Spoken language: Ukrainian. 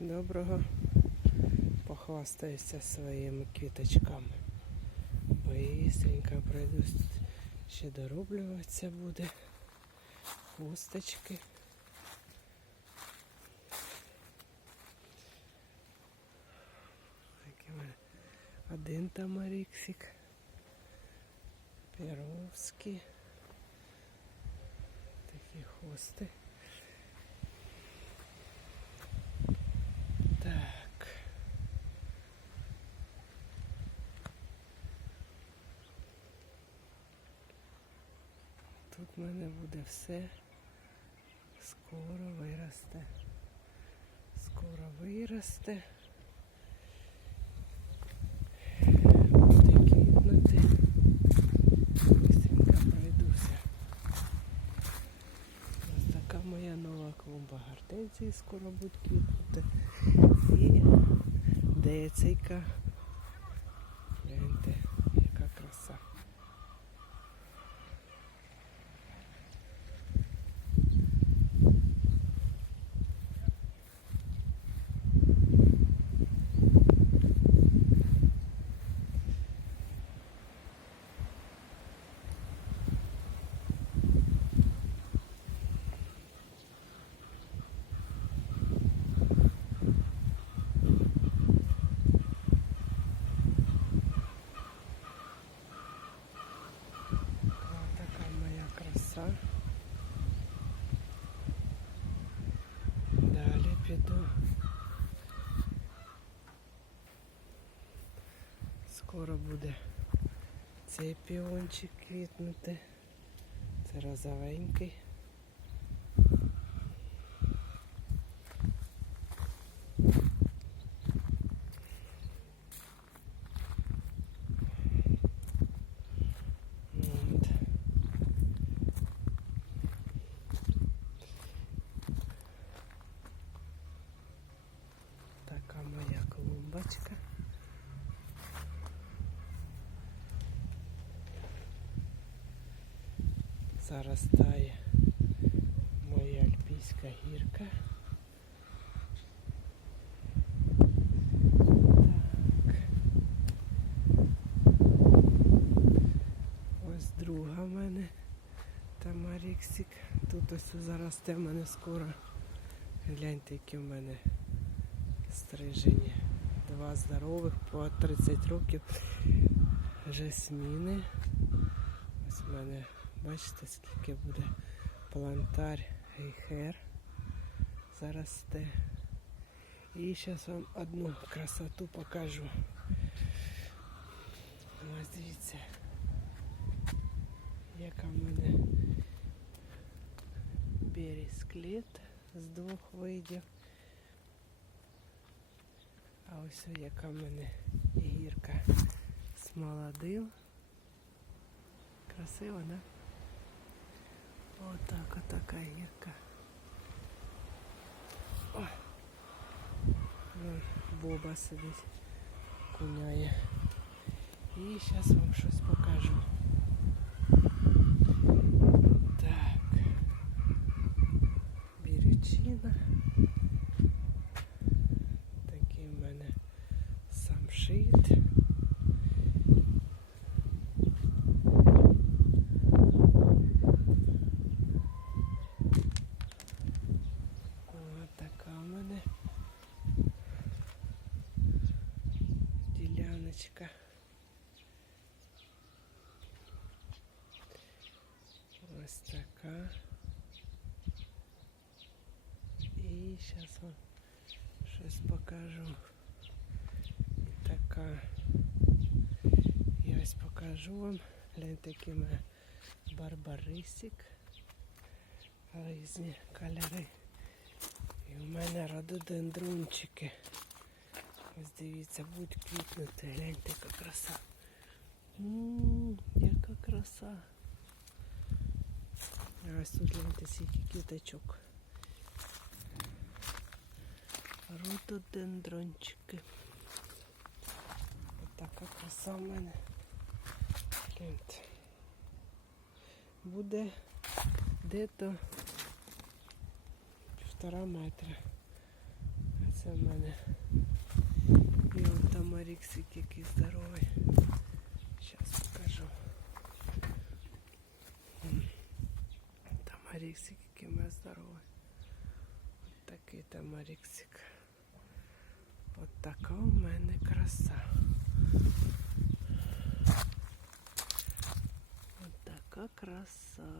Доброго. Похвастаюся своїми квіточками. Бистренько пройдусь. Ще дороблюватися буде. Хусточки. Один тамаріксик. Перовський. Такі хусти. Тут в мене буде все. Скоро виросте. Скоро виросте. Буде квітнути. Быстренько пройдуся. Ось така моя нова клумба гортензії скоро буде квітнути. І децейка. Гляньте, яка краса. Ось така моя краса. Далі піду. Скоро буде цей піончик квітнути. Це розовенький. От. Така моя клумбочка. Заростає моя альпійська гірка. Так. Ось друга в мене Тамаріксик. Тут ось заросте в мене скоро. Гляньте, які в мене стрижені. Два здорових по 30 років. Жасміни. Ось в мене, бачите, скільки буде плантар гейхер заросте. І зараз вам одну красоту покажу. Ось дивіться, яка в мене бересклет з двох видів. А ось яка в мене гірка з молодим. Красиво, да? Отак, отака гірка. О. Вон Боба сидить, куняє. І зараз вам щось покажу. Діляночка. Ось така. І зараз вам щось покажу. І така. І ось покажу вам. Гляньте, який мене барбарисик. Різні кольори. І у мене рододендрунчики. Ось дивіться, будуть квітнути. Гляньте, яка краса. М, яка краса. Ось тут гляньте, скільки квіточок. Рододендрончики. Ось така краса в мене. Гляньте. Буде де-то півтора метра. Це в мене. Там Маріксик який здоровий. Зараз покажу. Там Маріксик, який в мене здоровий. От такий там Маріксик. От така у мене краса. От така краса.